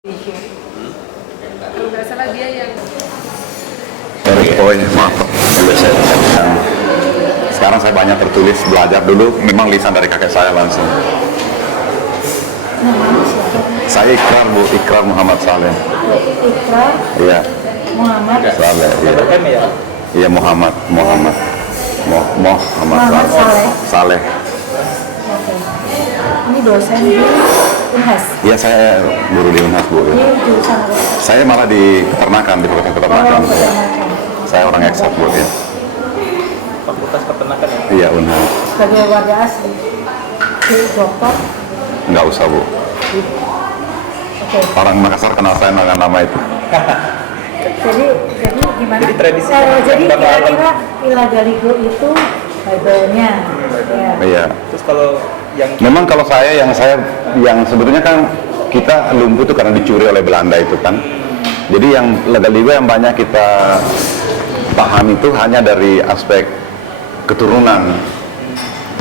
Kalau nggak salah dia yang Poin maaf. Sekarang saya banyak tertulis, belajar dulu memang lisan dari kakek saya langsung. Saya Ikrar Bu, Ikrar Muhammad Saleh. Ikrar Iya, Muhammad Saleh. Iya, iya Muhammad Muhammad Saleh. Saleh. Oke. Ini dosen di Unhas. Iya saya guru di Unhas Bu. Ini Ya. jurusan apa? Saya malah di peternakan, di Fakultas Peternakan. Peternakan. Saya orang eksak Bu ya. Fakultas Peternakan ya? Iya Unhas. Sebagai warga asli. Di dokter. Nggak usah Bu. Oke. Orang Makassar kenal saya dengan nama itu. Jadi gimana? Jadi tradisi jadi Bang Alam. kira-kira Ilagaligo itu Bible-nya. Ya. Iya. Terus kalau yang Memang kalau yang sebetulnya kan kita lumpuh itu karena dicuri oleh Belanda itu kan. Jadi yang Legaligo yang banyak kita paham itu hanya dari aspek keturunan.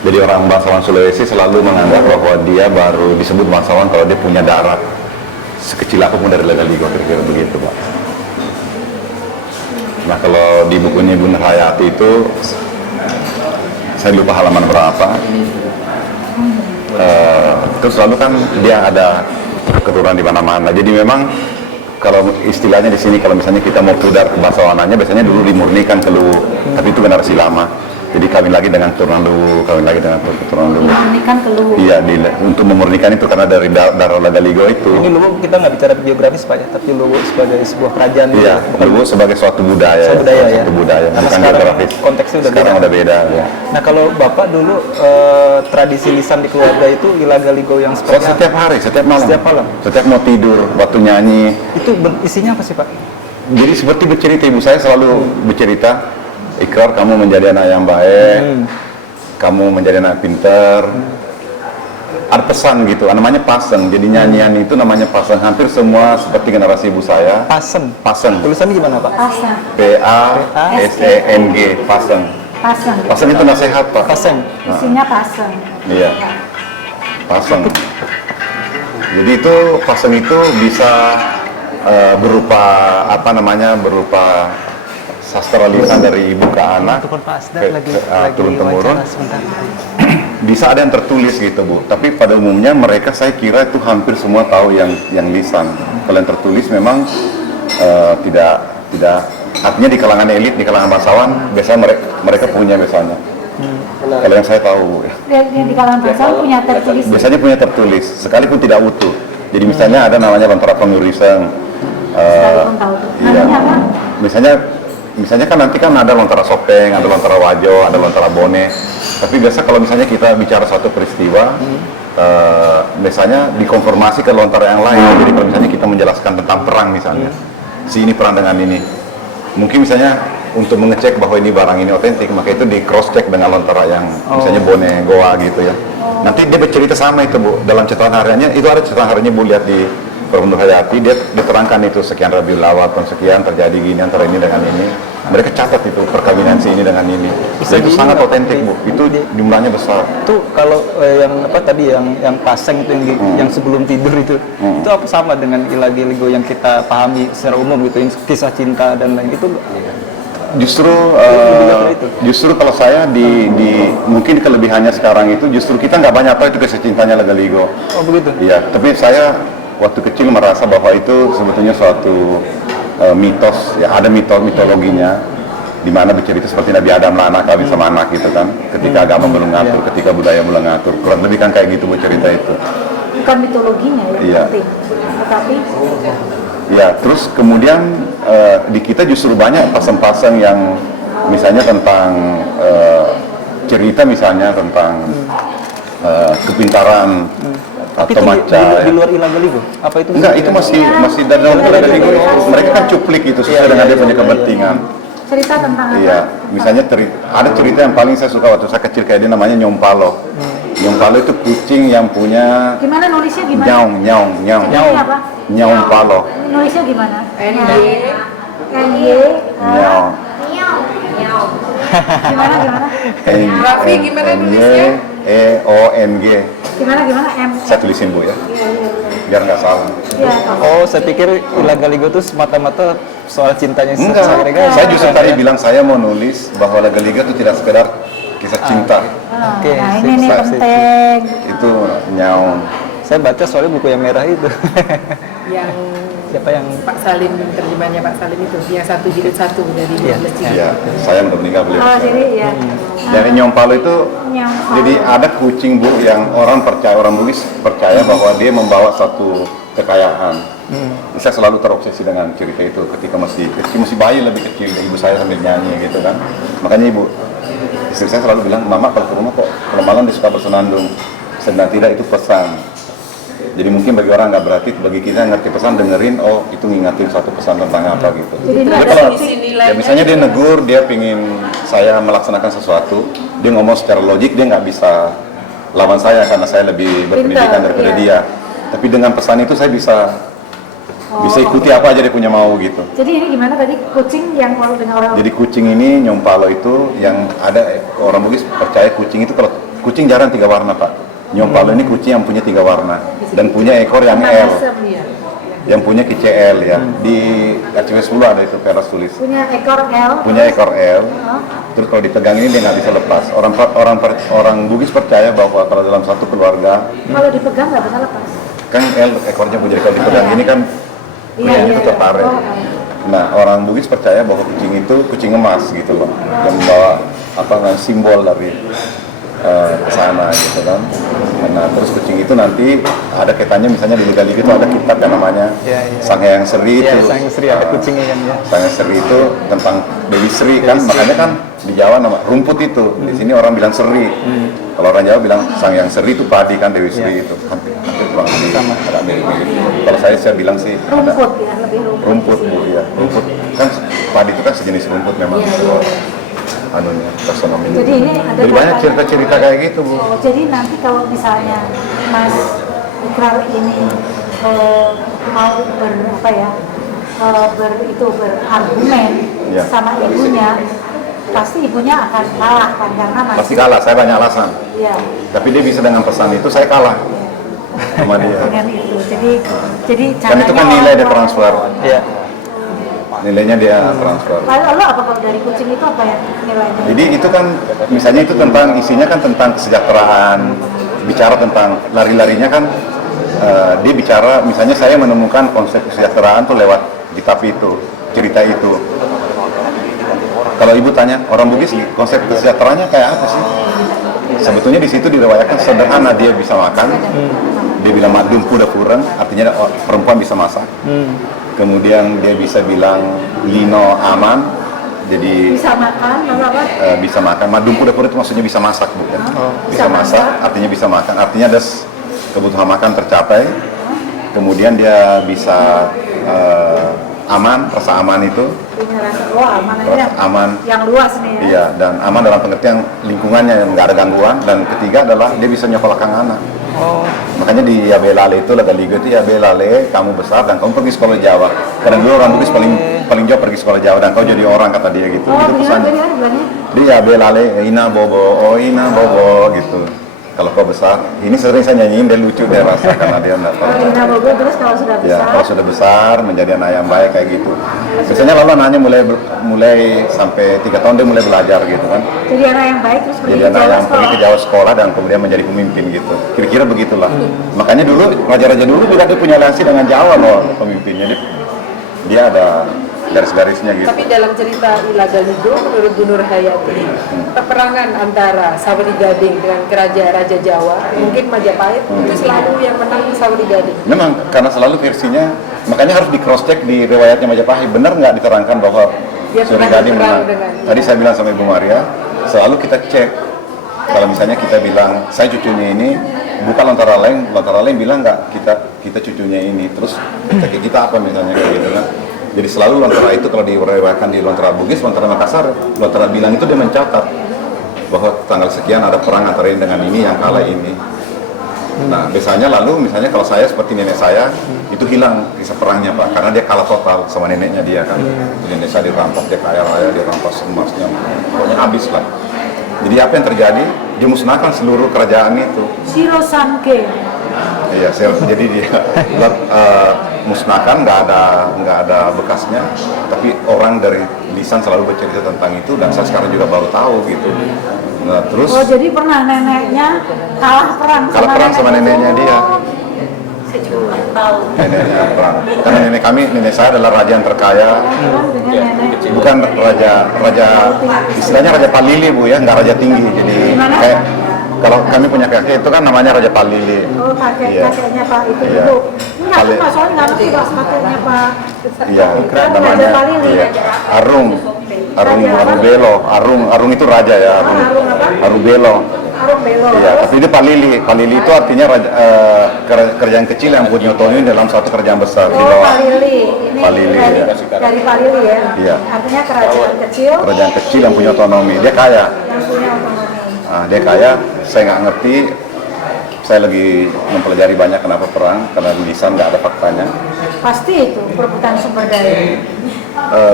Jadi orang bangsawan Sulawesi selalu menganggap bahwa dia baru disebut bangsawan kalau dia punya darah sekecil apapun dari Legaligo, kira-kira begitu Pak. Nah kalau di bukunya Ibu Nurhayati itu saya lupa halaman berapa. Terus lalu kan dia ada keturunan di mana-mana. Jadi memang kalau istilahnya di sini kalau misalnya kita mau pudar kebangsawanannya biasanya dulu dimurnikan ke Luwu, tapi itu generasi lama. Jadi kawin lagi dengan keturunan Luwu, kawin lagi dengan keturunan Luwu. Memurnikan ke Luwu. Iya, untuk memurnikan itu karena dari darah Legaligo itu. ini Luwu kita nggak bicara geografis Pak ya, tapi Luwu sebagai sebuah kerajaan. Iya, Luwu sebagai suatu budaya. Suatu budaya, ya. Suatu budaya, Karena bukan sekarang geografis. konteksnya udah sekarang beda. udah beda. Ya. Nah kalau Bapak dulu tradisi lisan di keluarga itu Ilagaligo yang Oh, seperti setiap hari, setiap malam. Setiap malam? Setiap mau tidur, waktu nyanyi. itu isinya apa sih Pak? Jadi seperti bercerita, ibu saya selalu bercerita, Ikrar kamu menjadi anak yang baik, kamu menjadi anak pintar. Ada pesan gitu, namanya paseng. Jadi nyanyian itu namanya paseng. Hampir semua seperti generasi ibu saya. Paseng. Paseng. Tulisannya gimana Pak? Pasang. P-A-S-E-N-G. Paseng. Pasang. Paseng itu nasihat Pak. Paseng. Isinya pasang. Iya. Paseng. Jadi itu paseng itu bisa berupa apa namanya, berupa sastra lisan dari ibu ke anak, Tukar Pak Asda lagi turun temurun. wawancara sebentar. Bisa ada yang tertulis gitu Bu, tapi pada umumnya mereka saya kira itu hampir semua tahu yang lisan. Kalau yang tertulis memang tidak artinya di kalangan elit, di kalangan bangsawan biasanya mereka punya misalnya. Kalau yang saya tahu Bu, ya. Yang di kalangan pasang punya tertulis. Biasanya punya tertulis, sekalipun tidak utuh. Jadi misalnya ada namanya lontara pengurusan. Sekalipun tahu tuh. Iya. Namanya apa? Misalnya kan nanti kan ada lontara sopeng, ada lontara wajo, ada lontara bone. Tapi biasa kalau misalnya kita bicara satu peristiwa, biasanya dikonfirmasi ke lontara yang lain. Jadi kalau misalnya kita menjelaskan tentang perang misalnya, si ini perang dengan ini. Mungkin misalnya untuk mengecek bahwa ini barang ini otentik, maka itu di cross check dengan lontara yang misalnya bone, goa gitu ya. Nanti dia bercerita sama itu Bu, dalam catatan hariannya, itu ada catatan hariannya Bu, lihat di Perundang Hayati, dia diterangkan itu sekian Rabiul Awal tahun sekian terjadi gini antara ini dengan ini. Mereka catat itu perkawinan si ini dengan ini. Bisa Itu di- sangat otentik Bu, itu jumlahnya besar. Itu kalau yang apa tadi yang paseng itu yang sebelum tidur itu apa sama dengan Ilagaligo yang kita pahami secara umum gitu, yang kisah cinta dan lain itu Justru kalau saya di mungkin kelebihannya sekarang itu justru kita nggak banyak tahu itu kisah cintanya Legaligo. oh begitu. Iya, tapi saya waktu kecil merasa bahwa itu sebetulnya suatu mitos, ya ada mitologinya, di mana bercerita seperti Nabi Adam lah anak kawin sama anak gitu kan, ketika agama belum ngatur, ketika budaya belum ngatur, kurang lebih kan kayak gitu bercerita itu. Bukan mitologinya yang Iya. penting. Tetapi Ya, terus kemudian di kita justru banyak pasang-pasang yang misalnya tentang cerita misalnya tentang kepintaran Tapi atau itu maca. di luar Ilagaligo apa itu? Enggak, itu masih dari dalam Legaligo. Mereka kan cuplik itu sesuai dengan dia punya kepentingan. cerita tentang apa? Iya, misalnya ada cerita yang paling saya suka waktu saya kecil kayak dia namanya Nyompalo. Nyompalo itu kucing yang punya Gimana nulisnya gimana? nyaung. Ceritanya apa? Nyompalo. Nulisnya gimana? NY. NY. Nyaung. Gimana? Raffi, gimana nulisnya? EONG. Gimana M? Saya tulisin Bu ya, Iya. biar nggak salah. Iya. Oh, saya pikir Ilagaligo itu semata-mata soal cintanya Enggak, Sagrega. saya justru tadi bilang saya mau nulis bahwa Laga Liga itu tidak sekedar kisah cinta. Oke, Nah, sip, ini nih sip, sip. penting. Itu nyaung. Saya baca soalnya buku yang merah itu. yang Siapa yang Pak Salim, terjemahannya Pak Salim itu, yang satu jilid satu dari Iya. masjid. Ya, saya udah meninggal beliau. Oh, jadi ya. Dari Nyompalo itu, Nyompalo. jadi ada kucing Bu yang orang Bugis percaya bahwa dia membawa satu kekayaan. Saya selalu terobsesi dengan cerita itu ketika masih kecil, masih bayi lebih kecil, ibu saya sambil nyanyi gitu kan. Makanya istri saya selalu bilang, Mama kalau ke rumah kok kalau malam dia suka bersenandung. Sedang tidak itu pesan. Jadi mungkin bagi orang nggak berarti, bagi kita yang ngerti pesan dengerin, oh itu ngingatin satu pesan tentang apa gitu. Jadi Jadi ada kalau isi ya nilainya misalnya dia juga. negur, dia pingin saya melaksanakan sesuatu, dia ngomong secara logik, dia nggak bisa lawan saya karena saya lebih berpendidikan daripada iya. dia. Tapi dengan pesan itu saya bisa ikuti apa aja dia punya mau gitu. Jadi ini gimana tadi kucing yang kalau dengan orang Jadi kucing ini Nyompalo itu yang ada orang Bugis percaya kucing itu, kalau kucing jarang 3 warna Pak. Nyompalo ini kucing yang punya 3 warna dan punya ekor yang L, Iya. yang punya KCL ya. Di RCW 10 ada itu Peras tulis. punya ekor L. Punya ekor L. Terus kalau dipegang ini dia nggak bisa lepas. Orang Bugis percaya bahwa kalau dalam satu keluarga Kalau dipegang nggak bisa lepas. kan L ekornya jadi kalau dipegang ini kan Iya, itu tertarik. Oh, Nah, orang Bugis percaya bahwa kucing itu kucing emas gitu loh, yang membawa simbol dari ke sana gitu kan. Nah, terus kucing itu nanti ada kaitannya, misalnya di Liga Liga itu ada kitab yang namanya Ya, ya. Sang Hyang Sri ya, itu. Sang Sri ada kucingnya kan ya. Sang Hyang Sri itu tentang Dewi Sri kan, makanya kan di Jawa nama rumput itu. Di sini orang bilang seri. Kalau orang Jawa bilang Sang Hyang Sri itu padi kan, Dewi Sri itu. Hampir kurang lebih Sama. agak mirip-mirip. Kalau saya bilang sih ada rumput ya, lebih rumput. rumput Bu, ya. Rumput kan padi itu kan sejenis rumput memang. Anunya, taksonominya. Jadi ini ada Jadi banyak kaitannya. cerita-cerita kayak gitu Bu. Oh, jadi nanti kalau misalnya Mas Ikrar ini mau berargumen Ya. sama ibunya, pasti ibunya akan kalah kan karena masih Pasti kalah, saya banyak alasan. ya Tapi dia bisa dengan pesan itu, saya kalah sama dia. dengan itu. Jadi Kan itu kan nilai dia transfer. Iya. Nilainya dia transfer. Lalu apa kalau dari kucing itu apa yang nilainya? Jadi itu kan, misalnya itu tentang, isinya kan tentang kesejahteraan, bicara tentang lari-larinya kan, dia bicara, misalnya saya menemukan konsep kesejahteraan tuh lewat kitab itu, cerita itu. Kalau ibu tanya, orang Bugis konsep kesejahteraannya kayak apa sih? Sebetulnya di situ diriwayatkan sederhana, dia bisa makan, dia bilang madum kuda kurang, artinya perempuan bisa masak. Kemudian dia bisa bilang lino aman, jadi Bisa makan, lalu apa? bisa makan. Madum kuda kurang itu maksudnya bisa masak Bu ya. Bisa masak, artinya bisa makan, artinya ada kebutuhan makan tercapai. Kemudian dia bisa aman, rasa aman itu. Punya rasa aman aja. Rasa aman. Yang luas nih ya. Iya, dan aman dalam pengertian lingkungannya yang nggak ada gangguan. Dan ketiga adalah dia bisa nyekolahkan anak. Oh, Makanya di Yabe Lale itu, Laga Liga itu, Yabe Lale, kamu besar dan kamu pergi sekolah Jawa. Karena dulu orang Bugis paling jauh pergi sekolah Jawa dan kau jadi orang, kata dia gitu. Oh, Itu bagaimana pesannya. tadi bilangnya? Dia Yabe Lale, ina bobo, oh ina bobo gitu. Kalau kau besar, ini sering saya nyanyiin, dia lucu, dia rasa karena dia enggak tahu. Kalau Ina Bobo terus kalau sudah Ya, besar, kalau sudah besar menjadi anak yang baik kayak gitu. Biasanya lalu anaknya mulai sampai 3 tahun dia mulai belajar gitu kan. jadi anak yang baik terus pergi Jadi ke anak Jawa yang pergi ke sekolah. Jawa sekolah dan kemudian menjadi pemimpin gitu. Kira-kira begitulah. Makanya dulu raja-raja dulu juga dia punya aliansi dengan Jawa loh pemimpinnya. Dia ada garis-garisnya gitu. Tapi dalam cerita Ilaga Ligo, menurut Bu Nur Hayati, peperangan antara Saweri Gading dengan Raja Jawa, mungkin Majapahit, itu selalu yang menang Saweri Gading. Memang karena selalu versinya, makanya harus di cross check di riwayatnya Majapahit. Benar nggak diterangkan bahwa Dia Suri pernah Gading berperang menang? dengan- Tadi saya bilang sama Ibu Maria, selalu kita cek. Kalau misalnya kita bilang saya cucunya ini, bukan Lontara lain bilang nggak kita cucunya ini. Terus kita apa misalnya kayak gitu kan? Jadi selalu Lontara itu kalau diriwayatkan di Lontara Bugis, Lontara Makassar, Lontara bilang itu dia mencatat bahwa tanggal sekian ada perang antara ini dengan ini yang kalah ini. Nah, biasanya lalu misalnya kalau saya seperti nenek saya itu hilang kisah perangnya Pak, karena dia kalah total sama neneknya dia kan. Nenek saya dirampas, dia kaya raya, dia rampas emasnya, pokoknya habis lah. Jadi apa yang terjadi? dimusnahkan seluruh kerajaan itu. Shiro Sanke. Iya, jadi dia musnahkan, nggak ada bekasnya. Tapi orang dari lisan selalu bercerita tentang itu dan saya sekarang juga baru tahu gitu. Nah, terus Oh, jadi pernah neneknya kalah perang sama neneknya dia. Saya juga nggak tahu. Neneknya perang. Karena nenek saya adalah raja yang terkaya. Dengan nenek. Bukan raja istilahnya Raja Palili Bu ya, nggak raja tinggi. Jadi kayak kalau kami punya kakek itu kan namanya Raja Palili. Oh, Iya. kakeknya Pak itu Iya. dulu. Enggak, aku nggak soalnya nggak ngerti pas kakeknya Pak. Iya, Kan namanya Raja Palili. iya. Arung Arung itu raja ya, Arubelo. Arung Belo. Iya, tapi itu Palili. Palili itu artinya kerajaan kecil yang punya dalam suatu kerajaan besar di Oh, bawah. Palili. Ini Palili, dari, ya. dari Palili ya. Iya. Artinya kerajaan kecil Kerajaan kecil yang punya otonomi. Dia kaya. yang punya otonomi. Nah, dia kaya, saya nggak ngerti. Saya lagi mempelajari banyak kenapa perang, karena di lisan nggak ada faktanya. Pasti itu perebutan sumber daya.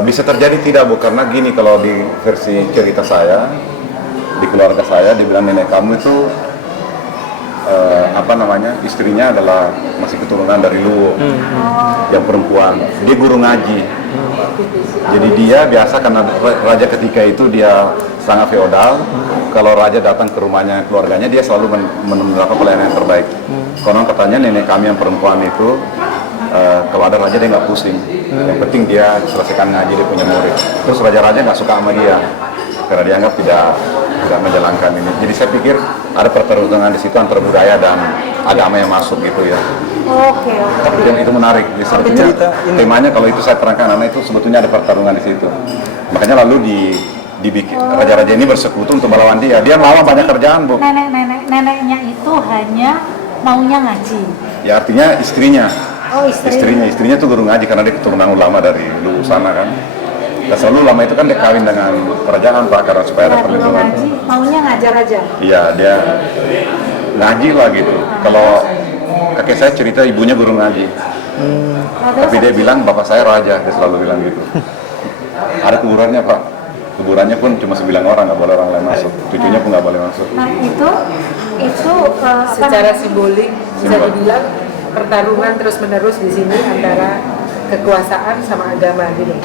Bisa terjadi tidak Bu, karena gini kalau di versi cerita saya, di keluarga saya dibilang nenek kamu itu istrinya adalah masih keturunan dari Luo, yang perempuan. Dia guru ngaji. Jadi dia biasa karena raja ketika itu dia sangat feodal. Kalau raja datang ke rumahnya keluarganya, dia selalu mendapat pelayanan yang terbaik. Konon katanya nenek kami yang perempuan itu kalau ada raja dia nggak pusing. Yang penting dia selesaikan ngaji, dia punya murid. Terus raja-raja nggak suka sama dia karena dianggap tidak menjalankan ini. Jadi saya pikir ada pertarungan di situ antara budaya dan agama yang masuk gitu ya. Oke. Tapi itu menarik. Ya, sebetulnya temanya kalau itu saya terangkan anak itu sebetulnya ada pertarungan di situ. Makanya lalu dibikin raja-raja ini bersekutu untuk melawan dia. Dia melawan banyak kerjaan Bu. Neneknya itu hanya maunya ngaji. Ya artinya istrinya. Oh, Istrinya tuh guru ngaji karena dia keturunan ulama dari Luwu sana kan. Dan selalu ulama itu kan dia kawin dengan kerajaan Pak karena supaya ada perlindungan. Ngaji, maunya ngajar aja. Iya, dia ngaji lah gitu. Kalau kakek saya cerita ibunya guru ngaji. Tapi dia bilang bapak saya raja, dia selalu bilang gitu. Ada kuburannya Pak. Kuburannya pun cuma 9 orang, nggak boleh orang lain masuk. Cucunya pun nggak boleh masuk. Nah itu Secara simbolik bisa dibilang pertarungan terus-menerus di sini antara kekuasaan sama agama gitu.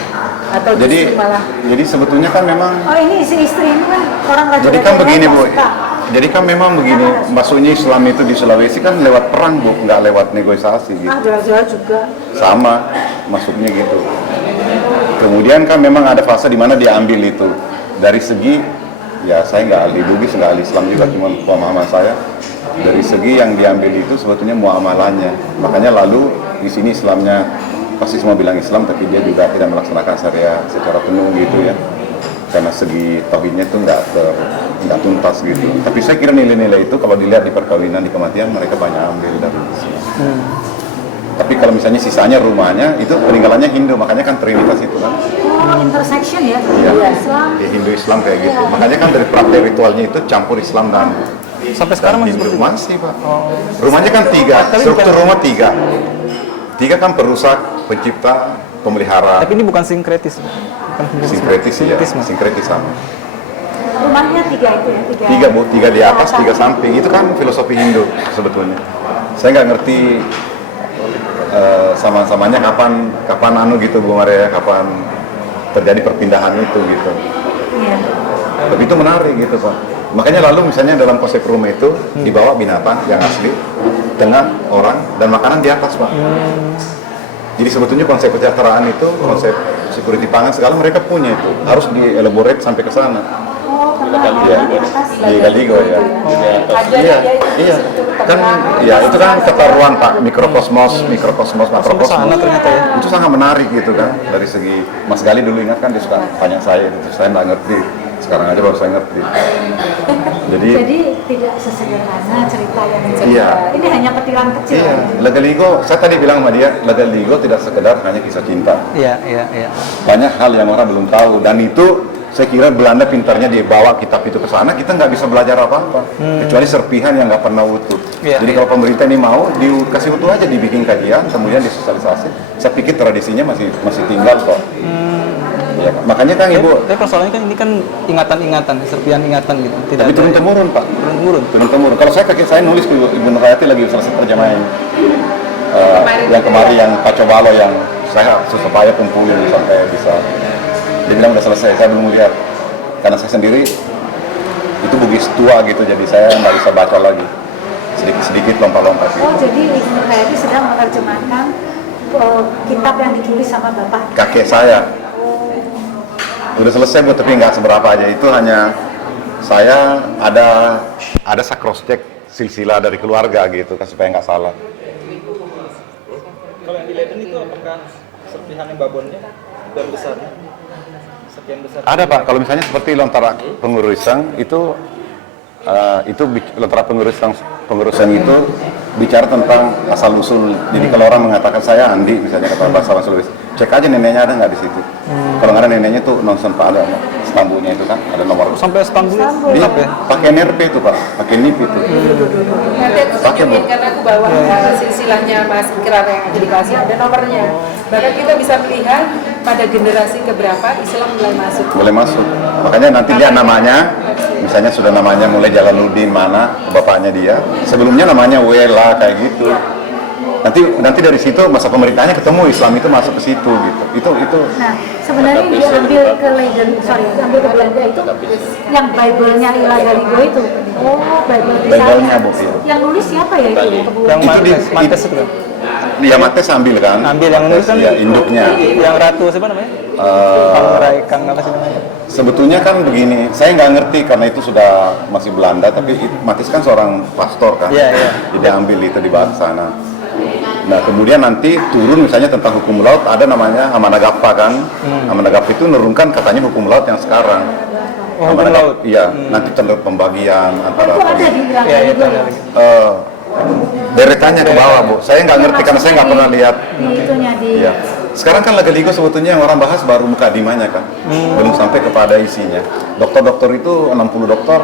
Atau justru malah jadi sebetulnya kan memang Oh ini si istri ini kan orang raja. jadi kan begini Bu. Jadi kan memang begini, maksudnya Islam itu di Sulawesi kan lewat perang Bu, nggak lewat negosiasi gitu. Jual-jual juga. Sama masuknya gitu. Kemudian kan memang ada fase di mana dia ambil itu dari segi ya saya nggak ahli Bugis, nggak ahli Islam juga, cuma pemahaman saya dari segi yang diambil itu sebetulnya muamalahnya. Makanya lalu di sini Islamnya pasti semua bilang Islam, tapi dia juga tidak melaksanakan syariah secara penuh gitu ya. Karena segi tauhidnya itu nggak tuntas gitu. Tapi saya kira nilai-nilai itu kalau dilihat di perkawinan, di kematian mereka banyak ambil dari Islam. Tapi kalau misalnya sisanya rumahnya itu peninggalannya Hindu, makanya kan Trinitas itu kan. Oh intersection ya. Iya. Islam. Ya, Hindu Islam kayak gitu. Makanya kan dari praktek ritualnya itu campur Islam dan Sampai sekarang masih Hindu. seperti itu? Masih Pak. Rumahnya kan 3, struktur rumah 3. 3 kan perusak, pencipta, pemelihara. Tapi ini bukan sinkretis. Bukan Sinkretis ya, Sinkretisme. sinkretis sama. Rumahnya 3 itu ya. 3 Bu, 3 di atas, 3 samping. Itu kan filosofi Hindu sebetulnya. Saya nggak ngerti sama-samanya kapan gitu Bu Maria, kapan terjadi perpindahan itu gitu. Iya. Tapi itu menarik gitu Pak. Makanya lalu misalnya dalam konsep rumah itu dibawa binatang yang asli, tengah orang dan makanan di atas Pak. Jadi sebetulnya konsep kesejahteraan itu, konsep security pangan segala mereka punya itu harus dielaborate sampai ke sana. Oh karena Iya, orang di atas. di Galigo ya. ada Iya, ya iya. Kan ya itu kan keteruan Pak, mikrokosmos, makrokosmos. sana ternyata ya. Itu sangat menarik gitu kan dari segi Mas Gali dulu ingat kan dia suka tanya saya itu, saya nggak ngerti. Sekarang aja baru saya ngerti. Jadi tidak sesederhana cerita yang Iya. Ini hanya petiran kecil. iya, Legaligo, saya tadi bilang sama dia, Legaligo tidak sekedar hanya kisah cinta. Iya. Banyak hal yang orang belum tahu dan itu saya kira Belanda pintarnya dia bawa kitab itu ke sana, kita nggak bisa belajar apa-apa kecuali serpihan yang nggak pernah utuh. Iya, Jadi kalau pemerintah ini mau dikasih utuh aja, dibikin kajian, kemudian disosialisasi. Saya pikir tradisinya masih tinggal kok. Ya, makanya kan Ibu, Tapi persoalannya kan ini kan ingatan-ingatan, serpihan ingatan gitu. Tidak tapi ada turun temurun Pak. turun-temurun. Turun temurun. Kalau kakek saya nulis ke Ibu Nurhayati lagi selesai perjamaah ini. Yang kemarin yang Pak Cobalo yang saya supaya kumpulin sampai bisa. Dia bilang udah selesai, saya belum lihat. Karena saya sendiri itu bugis tua gitu, jadi saya nggak bisa baca lagi. Sedikit-sedikit lompat-lompat gitu. Oh, jadi Ibu Nurhayati sedang menerjemahkan kitab yang ditulis sama Bapak. Kakek saya udah selesai Bu, tapi nggak seberapa aja. Itu hanya saya ada saya cross check silsilah dari keluarga gitu kan supaya nggak salah. Kalau yang di Leiden itu apakah serpihan yang babonnya dan besarnya? Sekian besar. Ada Pak, kalau misalnya seperti lontara pengurusan itu lontara pengurusan itu bicara tentang asal usul. Jadi kalau orang mengatakan saya Andi misalnya kata asal usul, cek aja neneknya ada nggak di situ. Kalau nggak ada neneknya tuh nonsen Pak, ada stambunya itu kan ada nomor. Sampai stambul Dia ya? pakai NRP itu Pak, pakai NIP itu. Nanti aku tunjukin karena aku bawa silsilahnya Mas Ikrar yang ada dikasih ada nomornya. Bahkan kita bisa melihat pada generasi keberapa Islam mulai masuk. Boleh masuk. Makanya nanti lihat namanya, misalnya sudah namanya mulai Jalaluddin mana, bapaknya dia. Sebelumnya namanya Wela kayak gitu. Nanti dari situ masa pemerintahnya ketemu Islam itu masuk ke situ gitu. Itu. Nah, sebenarnya dia ambil ke Leiden, ambil ke Belanda itu yang Bible-nya Ila Galigo itu. Oh, Bible Bible-nya, Bu, ya. Yang nulis siapa ya itu? Yang Itu Mates itu kan? Dia Mates ambil kan? Ambil yang nulis kan? Ya, induknya. Yang Ratu siapa namanya? Kang apa sih namanya? Sebetulnya kan begini, saya nggak ngerti karena itu sudah masih Belanda, tapi Mates kan seorang pastor kan. Iya. Jadi ambil itu di bawah sana. Nah kemudian nanti turun misalnya tentang hukum laut, ada namanya Amanagapa kan. Amanagapa itu menurunkan katanya hukum laut yang sekarang. Oh, hukum laut? Iya, nanti tentang pembagian antara Itu ada di Ila Iya, Galigo ya? deretannya ke bawah Bu. Saya nggak ngerti karena saya nggak pernah lihat. Di itunya di Iya. Sekarang kan Lagaligo sebetulnya yang orang bahas baru mukadimahnya kan, belum sampai kepada isinya. Dokter-dokter itu 60 dokter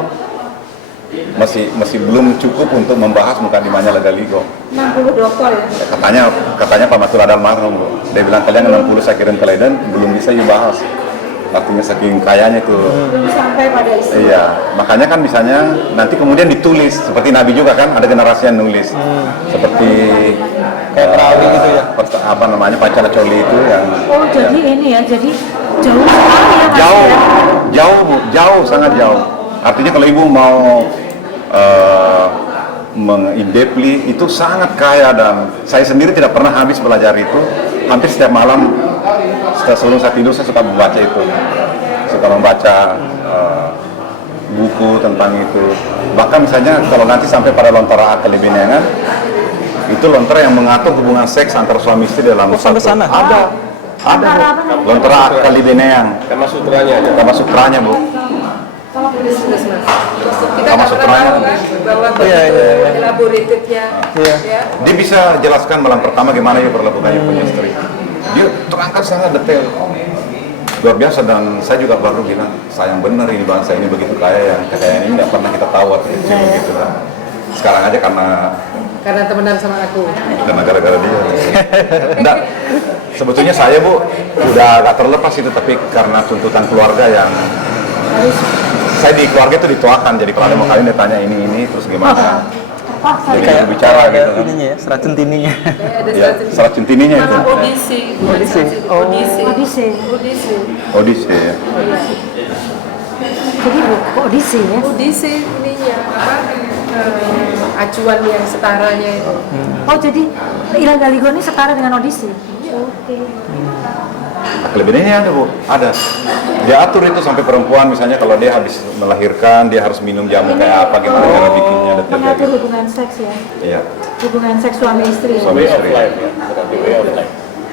masih belum cukup untuk membahas mukadimahnya Lagaligo. 60 dokter ya. Katanya Pak Matul Adal marhum Bu. Dia bilang kalian 60 saya kirim ke Leiden belum bisa dibahas. Artinya saking kayanya itu. Belum sampai pada isi. Iya, makanya kan misalnya nanti kemudian ditulis seperti Nabi juga kan ada generasi yang nulis. Seperti Kayak Perawi gitu ya. Apa namanya Pancala Coli itu yang Oh, jadi ini ya, jadi jauh sekali ya Mas jauh, ya? jauh Bu, jauh sangat jauh. Artinya kalau Ibu mau mengidepli itu sangat kaya dan saya sendiri tidak pernah habis belajar itu. Hampir setiap malam sebelum saya tidur saya suka membaca itu, suka membaca buku tentang itu. Bahkan misalnya kalau nanti sampai pada lontara akal binengan, itu lontara yang mengatur hubungan seks antara suami istri dalam sampai sana? Ada Bu. Lontara akal binengan. Kama sutranya aja. Kama sutranya Bu. Tolong tulis Mas. Kita Sama nggak pernah sutranya. tahu kan bahwa Iya. begitu elaboratednya. Iya. Ya. Dia bisa jelaskan malam pertama gimana ya perlakuannya punya istri. Dia terangkan sangat detail, luar biasa, dan saya juga baru bilang sayang benar ini bangsa ini begitu kaya ya, kekayaan ini nggak pernah kita tahu waktu kecil gitu kan. Sekarang aja Karena temenan sama aku. karena gara-gara dia. Enggak, sebetulnya saya Bu udah agak terlepas itu, tapi karena tuntutan keluarga yang saya di keluarga itu dituakan, jadi kalau ada mau kawin dia tanya ini terus gimana. Jadi kayak bicara ada gitu kan. ininya ya, serat centininya. Ada Ya, serat centininya itu. Nama Odisi. Odise ya. Jadi Odisi ya. Odisi ininya apa? Acuan yang setaranya itu. Oh, jadi Ila Galigo ini setara dengan Odisi. Oke. Kelebihannya ada Bu, ada. Dia atur itu sampai perempuan misalnya kalau dia habis melahirkan dia harus minum jamu kayak apa gimana cara bikinnya detail kayak Mengatur gitu. hubungan seks ya. Iya, Hubungan seks suami istri. suami istri.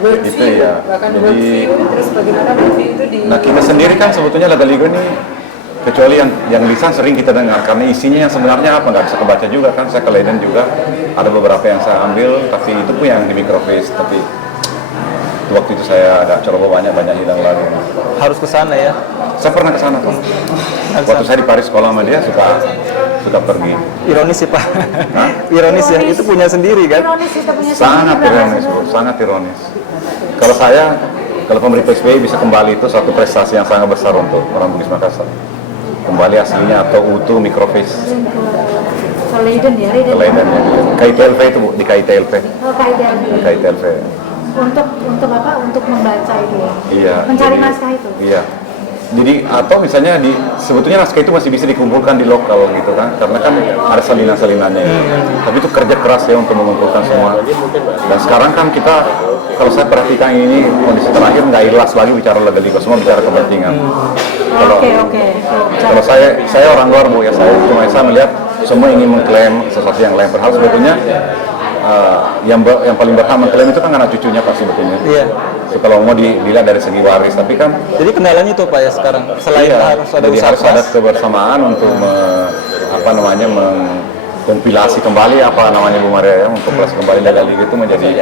Worldview, Itu ya. bahkan Jadi- worldview, terus bagaimana worldview itu di Nah kita sendiri kan sebetulnya Lagaligo ini kecuali yang lisan sering kita dengar karena isinya yang sebenarnya apa nggak bisa kebaca juga kan. Saya ke Leiden juga ada beberapa yang saya ambil tapi itu pun yang di microface, tapi waktu itu saya ada coba banyak hilang lagi. Harus ke sana ya. Saya pernah ke sana Pak. Waktu saya di Paris sekolah sama dia suka pergi. Ironis sih Pak. Ironis ya, itu punya sendiri kan. Ironis kita punya Sangat sendiri, ironis, Bu. Sangat ironis. Kalau saya Kalau pemberi PSBI bisa kembali itu satu prestasi yang sangat besar untuk orang Bugis Makassar. Kembali aslinya atau utuh mikrofish. Ke Leiden ya, Ke Leiden ya. KITLV itu Bu, di KITLV. Oh, kayak Di KITLV. untuk apa? Untuk membaca itu ya. Iya. Mencari jadi- naskah itu. Iya. Jadi atau misalnya sebetulnya naskah itu masih bisa dikumpulkan di lokal gitu kan, karena kan ada salinan-salinannya. Tapi itu kerja keras ya untuk mengumpulkan semua. Dan sekarang kan kita, kalau saya perhatikan ini kondisi terakhir nggak ikhlas lagi bicara legalitas, semua bicara kepentingan. Oke. Kalau saya orang luar Bu ya, saya melihat semua ingin mengklaim sesuatu yang lain. Padahal sebetulnya yang paling berhak mengklaim itu kan anak cucunya Pak sebetulnya. Iya. So, kalau mau dilihat dari segi waris, tapi kan Jadi kendalanya itu Pak ya sekarang. Selain harus ada jadi usaha harus ada keras, kebersamaan untuk mengkompilasi kembali Bu Maria ya, mengkompilasi kembali legal itu menjadi.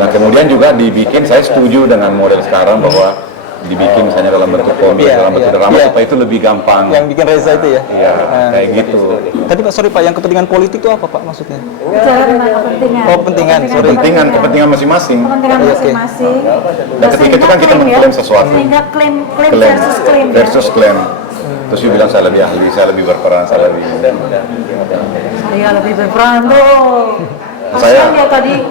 Nah kemudian juga dibikin, saya setuju dengan model sekarang bahwa dibikin misalnya dalam bentuk komik, Iya, dalam bentuk iya, drama iya. supaya itu lebih gampang. yang bikin Reza itu ya. Iya, kayak gitu. Tadi Pak, sorry Pak, yang kepentingan politik itu apa Pak maksudnya? Bicara tentang kepentingan. Oh, kepentingan, sorry. Kepentingan masing-masing. Kepentingan Iya, oke. masing-masing. Dan ketika itu kan kita mengklaim sesuatu. Sehingga klaim Klaim versus klaim. Ya. Terus dia bilang saya lebih ahli, saya lebih berperan, saya lebih. Saya lebih berperan tuh. Saya- Kasian dia tadi.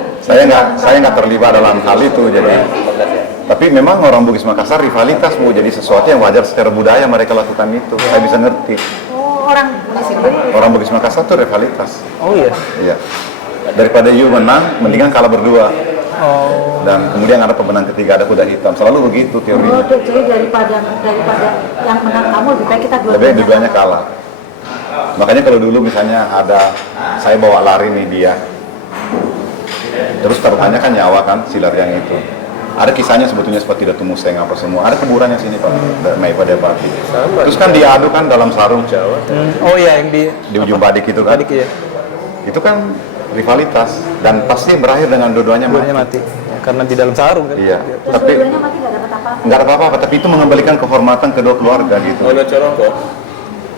Saya nggak terlibat dalam hal itu, jadi. Tapi memang orang Bugis Makassar rivalitas Bu, jadi sesuatu yang wajar secara budaya mereka lakukan itu. Saya bisa ngerti. Oh, orang sendiri. Orang Bugis Makassar itu rivalitas. Oh iya. Iya. Daripada you menang, mendingan kalah berdua. Oh. Dan kemudian ada pemenang ketiga, ada kuda hitam. Selalu begitu Oh, teorinya. jadi daripada yang menang kamu lebih baik kita Lebih dua-duanya kalah. Makanya kalau dulu misalnya ada saya bawa lari nih dia, terus taruhannya kan nyawa kan si lari yang itu. Ada kisahnya sebetulnya seperti Datu Museng apa semua. Ada kuburannya sini Pak, Mai pada Bati. Terus kan diadu kan dalam sarung Jawa Oh iya, yang di di ujung Badik itu kan. Badik ya. Itu kan rivalitas dan pasti berakhir dengan dua-duanya Dua-duanya mati. mati. Ya, karena di dalam sarung kan. Iya. Terus Tapi dua-duanya mati nggak dapat apa-apa. nggak ada apa-apa, tapi itu mengembalikan kehormatan kedua keluarga gitu. Ono coroko,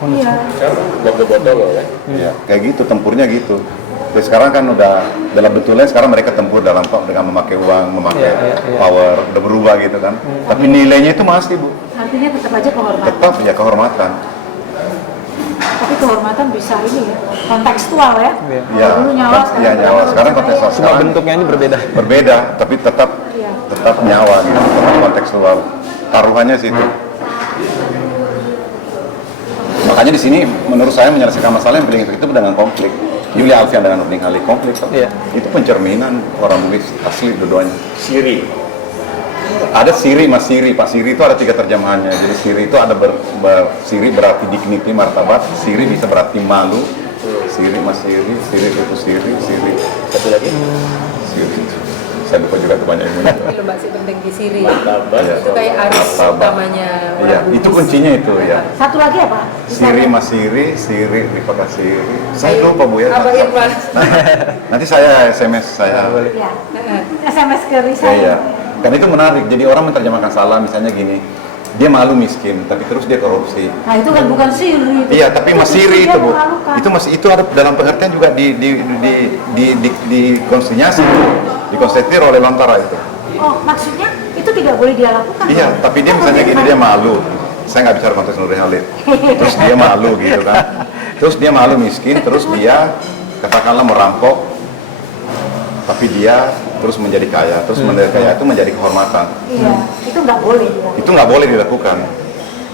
Iya. botol kan? Ya, kayak gitu, tempurnya gitu. Jadi sekarang kan udah dalam betulnya sekarang mereka tempur dengan memakai uang, memakai Iya. power, udah berubah gitu kan. Tapi nilainya itu masih Bu, Artinya tetap aja kehormatan. tetap ya kehormatan. Tapi kehormatan bisa ini ya, kontekstual ya. Iya. Ya, Dulu nyawa, ya nyawa. Sekarang kontekstual. Cuma Sekarang bentuknya ini berbeda. berbeda, tapi tetap Iya. nyawa gitu, tetap kontekstual. Taruhannya situ. Makanya di sini menurut saya menyelesaikan masalah yang paling efektif dengan konflik. Yulia Alfian dengan Nurdin Halid konflik kan? Iya. Itu pencerminan orang Bugis asli dua-duanya. Siri. Ada siri mas siri, Pak siri itu ada 3 terjemahannya. Jadi siri itu ada siri berarti dignity, martabat, siri bisa berarti malu, siri mas siri, siri itu siri. Satu lagi. Siri. Saya lupa juga tuh banyak ilmunya. Itu Mbak sih penting di Siri. Martabat. Iya. Itu kayak aris Martabat. utamanya Iya, orang Bugis. itu kuncinya itu ya. Satu lagi apa? Siri mas siri, Rifaka siri. Saya lupa Bu ya. Apa Irfan? Nanti saya SMS saya. Ya. SMS ke Risa. Iya. Kan itu menarik. Jadi orang menerjemahkan salah misalnya gini. Dia malu miskin, tapi terus dia korupsi. Nah itu kan bukan siri. Itu. Iya, tapi mas siri dia itu Bu. memalukan. Itu masih itu ada dalam pengertian juga di konsinyasi, dikonsentir oleh Lontara itu. Oh maksudnya itu tidak boleh dia lakukan. Iya, dong? tapi dia Kan misalnya gini bagaimana? dia malu. Saya nggak bicara konteks Nurdin Halid. Terus dia malu gitu kan. Terus dia malu miskin, terus dia katakanlah merampok, tapi dia terus menjadi kaya, terus menjadi kaya itu menjadi kehormatan. Iya, itu nggak boleh dia. Itu nggak boleh dilakukan.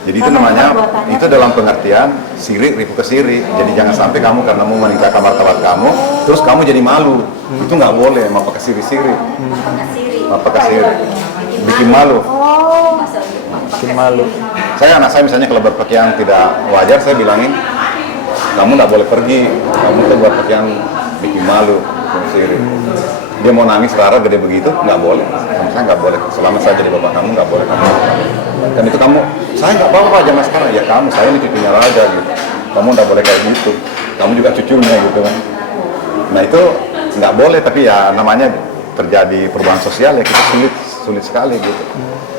Jadi itu Karena namanya, perbuatannya itu dalam pengertian siri, ribu ke siri. Jadi jangan sampai kamu karena mau meningkatkan martabat kamu, terus kamu jadi malu. Itu nggak boleh, mau pakai siri-siri. Apa ke siri? Bikin malu. Oh, Bikin malu. Anak saya misalnya kalau berpakaian tidak wajar, saya bilangin, kamu nggak boleh pergi, kamu tuh buat pakaian bikin malu, bikin siri. Dia mau nangis rara gede begitu, nggak boleh. Sama saya nggak boleh. Selama saya jadi bapak kamu nggak boleh kamu. Dan itu kamu, saya nggak apa-apa zaman sekarang. Ya kamu, saya ini cucunya raja gitu. Kamu nggak boleh kayak gitu. Kamu juga cucunya gitu kan. Nah itu nggak boleh, tapi ya namanya terjadi perubahan sosial ya kita sulit sekali gitu.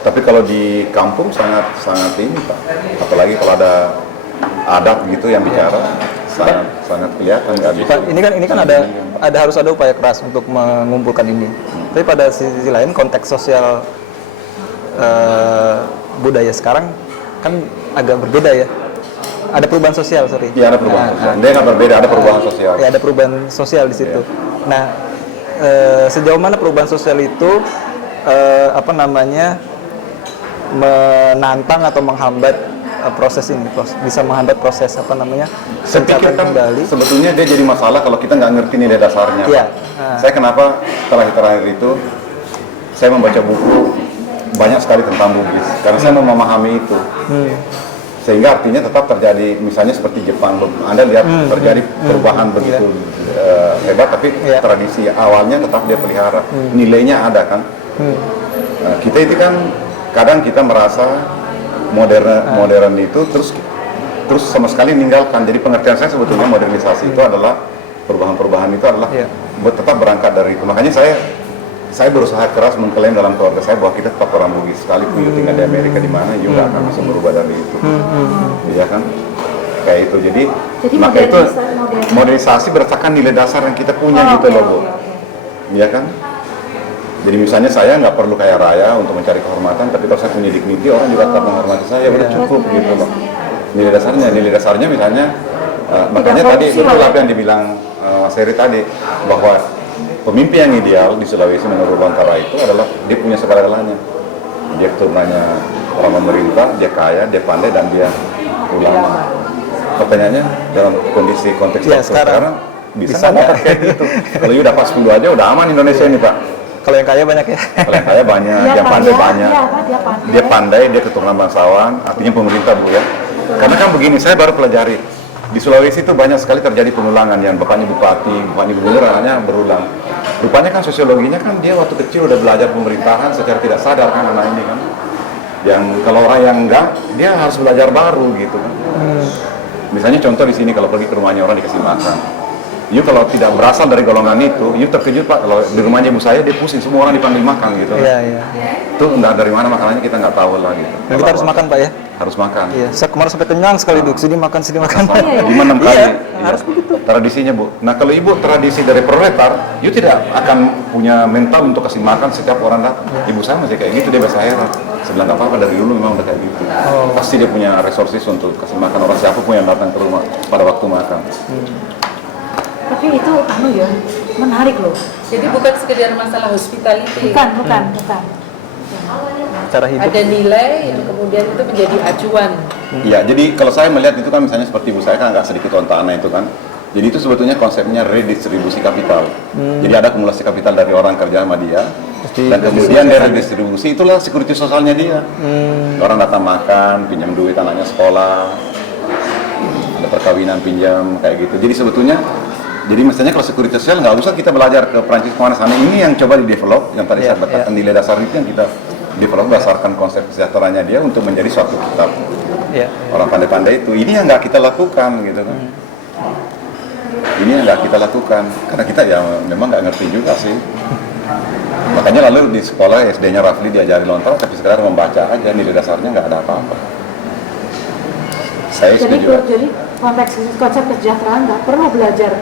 Tapi kalau di kampung sangat ini Pak. Apalagi kalau ada adat gitu yang bicara sangat kelihatan nggak bisa. Pak, ini kan ada harus ada upaya keras untuk mengumpulkan ini. Tapi pada sisi lain konteks sosial budaya sekarang kan agak berbeda ya. Ada perubahan sosial, sorry. Iya, ada perubahan sosial. Dia nggak berbeda, ada perubahan sosial. Ya, ada perubahan sosial di situ. Nah, sejauh mana perubahan sosial itu menantang atau menghambat proses ini, bisa menghambat proses Saya pikir kan kembali. sebetulnya dia jadi masalah kalau kita nggak ngerti nilai dasarnya. Iya. Saya kenapa terakhir itu saya membaca buku banyak sekali tentang Bugis karena saya mau memahami itu. Sehingga artinya tetap terjadi, misalnya seperti Jepang, Anda lihat terjadi perubahan begitu hebat, tapi tradisi awalnya tetap dia pelihara, nilainya ada kan. Kita itu kan kadang kita merasa modern itu terus sama sekali meninggalkan. Jadi pengertian saya sebetulnya modernisasi itu adalah perubahan-perubahan itu adalah tetap berangkat dari itu. Makanya saya berusaha keras mengklaim dalam keluarga saya bahwa kita tetap orang Bugis, sekalipun you tinggal di Amerika di mana, you nggak akan bisa berubah dari itu. Iya kan? Kayak itu. Jadi maka itu modernisasi berdasarkan nilai dasar yang kita punya gitu loh, Bu. Iya kan? Jadi misalnya saya nggak perlu kaya raya untuk mencari kehormatan, tapi kalau saya punya dignity, orang juga tetap menghormati saya, udah cukup gitu loh. Nilai dasarnya misalnya, makanya tadi betul apa yang dibilang Seri tadi, bahwa pemimpin yang ideal di Sulawesi menurut Lontara itu adalah dia punya segala-galanya. Dia keturunannya orang pemerintah, dia kaya, dia pandai, dan dia ulama. Pertanyaannya dalam konteks sekarang bisa nggak kayak gitu? Kalau udah pas 10 aja udah aman Indonesia ini, Pak. Kalau yang kaya banyak ya? Kalau yang kaya banyak, yang pandai banyak. Dia pandai, dia keturunan bangsawan, artinya pemerintah, Bu ya. Karena kan begini, saya baru pelajari. Di Sulawesi itu banyak sekali terjadi pengulangan, yang bapaknya bupati, bapaknya gubernur, anaknya berulang. Rupanya kan sosiologinya kan dia waktu kecil udah belajar pemerintahan secara tidak sadar kan anak ini kan. Yang kalau orang yang enggak, dia harus belajar baru gitu kan. Misalnya contoh di sini kalau pergi ke rumahnya orang dikasih makan. You kalau tidak berasal dari golongan itu, you terkejut Pak, kalau di rumahnya ibu saya dia pusing, semua orang dipanggil makan gitu. Iya. Itu enggak dari mana makanannya kita nggak tahu lah gitu. Dan kita harus makan Pak ya? Harus makan. Iya, saya kemarin sampai kenyang sekali duduk sini makan. 5-6 kali. Iya, harus begitu. Tradisinya Bu. Nah kalau ibu tradisi dari proletar, you tidak akan punya mental untuk kasih makan setiap orang datang. Ibu saya masih kayak gitu, dia bahasa heran. Saya bilang nggak apa-apa, dari dulu memang udah kayak gitu. Pasti dia punya resources untuk kasih makan orang siapapun yang datang ke rumah pada waktu makan. Tapi itu menarik loh. Jadi bukan sekedar masalah hospitality. Bukan. Cara hidup. Ada nilai yang kemudian itu menjadi acuan. Iya, jadi kalau saya melihat itu kan misalnya seperti ibu saya kan agak sedikit ontana itu kan. Jadi itu sebetulnya konsepnya redistribusi kapital. Jadi ada akumulasi kapital dari orang kerja sama dia, dan kemudian dia redistribusi, itulah security sosialnya dia. Orang datang makan, pinjam duit anaknya sekolah, ada perkawinan pinjam kayak gitu. Jadi sebetulnya, jadi misalnya kalau security sosial nggak usah kita belajar ke Prancis kemana sana. Ini yang coba di develop, yang tadi saya katakan nilai dasar itu yang kita develop berdasarkan konsep kesejahteraannya dia untuk menjadi suatu kitab. Orang pandai-pandai itu, ini yang nggak kita lakukan gitu kan. Ini yang nggak kita lakukan karena kita ya memang nggak ngerti juga sih. Makanya lalu di sekolah SD-nya Rafli diajari Lontara, tapi sekedar membaca aja, nilai dasarnya nggak ada apa-apa. Saya setuju. Jadi konsep kesejahteraan nggak perlu belajar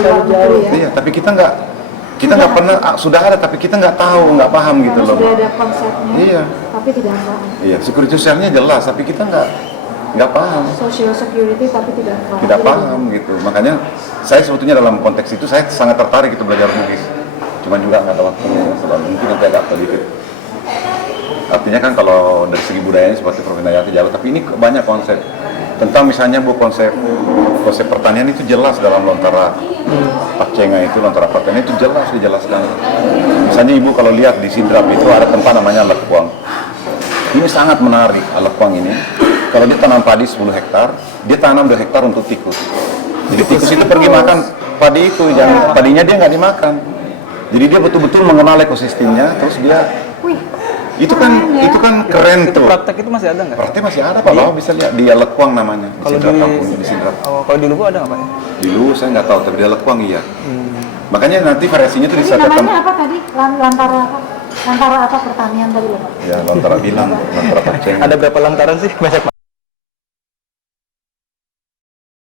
luar negeri ya. Iya, tapi kita nggak pernah, sudah ada tapi kita nggak tahu, nggak paham gitu loh. Sudah ada konsepnya. Iya. Tapi tidak paham. Iya, security sosialnya jelas, tapi kita nggak paham. Social security tapi tidak paham. Tidak paham gitu. Makanya saya sebetulnya dalam konteks itu saya sangat tertarik itu belajar Bugis. Cuman juga nggak ada waktu, sebab mungkin nanti agak sedikit. Artinya kan kalau dari segi budayanya seperti Prof. Nayati jauh, tapi ini banyak konsep. Tentang misalnya Bu, konsep pertanian itu jelas dalam Lontara Pacenga itu, Lontara pertanian itu jelas dijelaskan. Misalnya Ibu kalau lihat di Sidrap itu ada tempat namanya Lekuang. Ini sangat menarik, Lekuang ini. Kalau dia tanam padi 10 hektar, dia tanam 2 hektar untuk tikus. Jadi tikus itu pergi makan padi itu, yang padinya dia nggak dimakan. Jadi dia betul-betul mengenal ekosistemnya, terus dia itu kan keren tuh. Praktek itu masih ada nggak? Praktek masih ada Pak, Bapak bisa lihat di Lekuang namanya. Kalau di Sidrap. Kalau di Luwu ada nggak Pak? Di Luwu saya nggak tahu, tapi di Lekuang iya. Makanya nanti variasinya tuh Ini bisa namanya apa tadi? Lantara apa? Lantara apa pertanian tadi loh? Ya Lontara bilang, Lontara Pacenga. Ada berapa lantaran sih? Banyak Pak.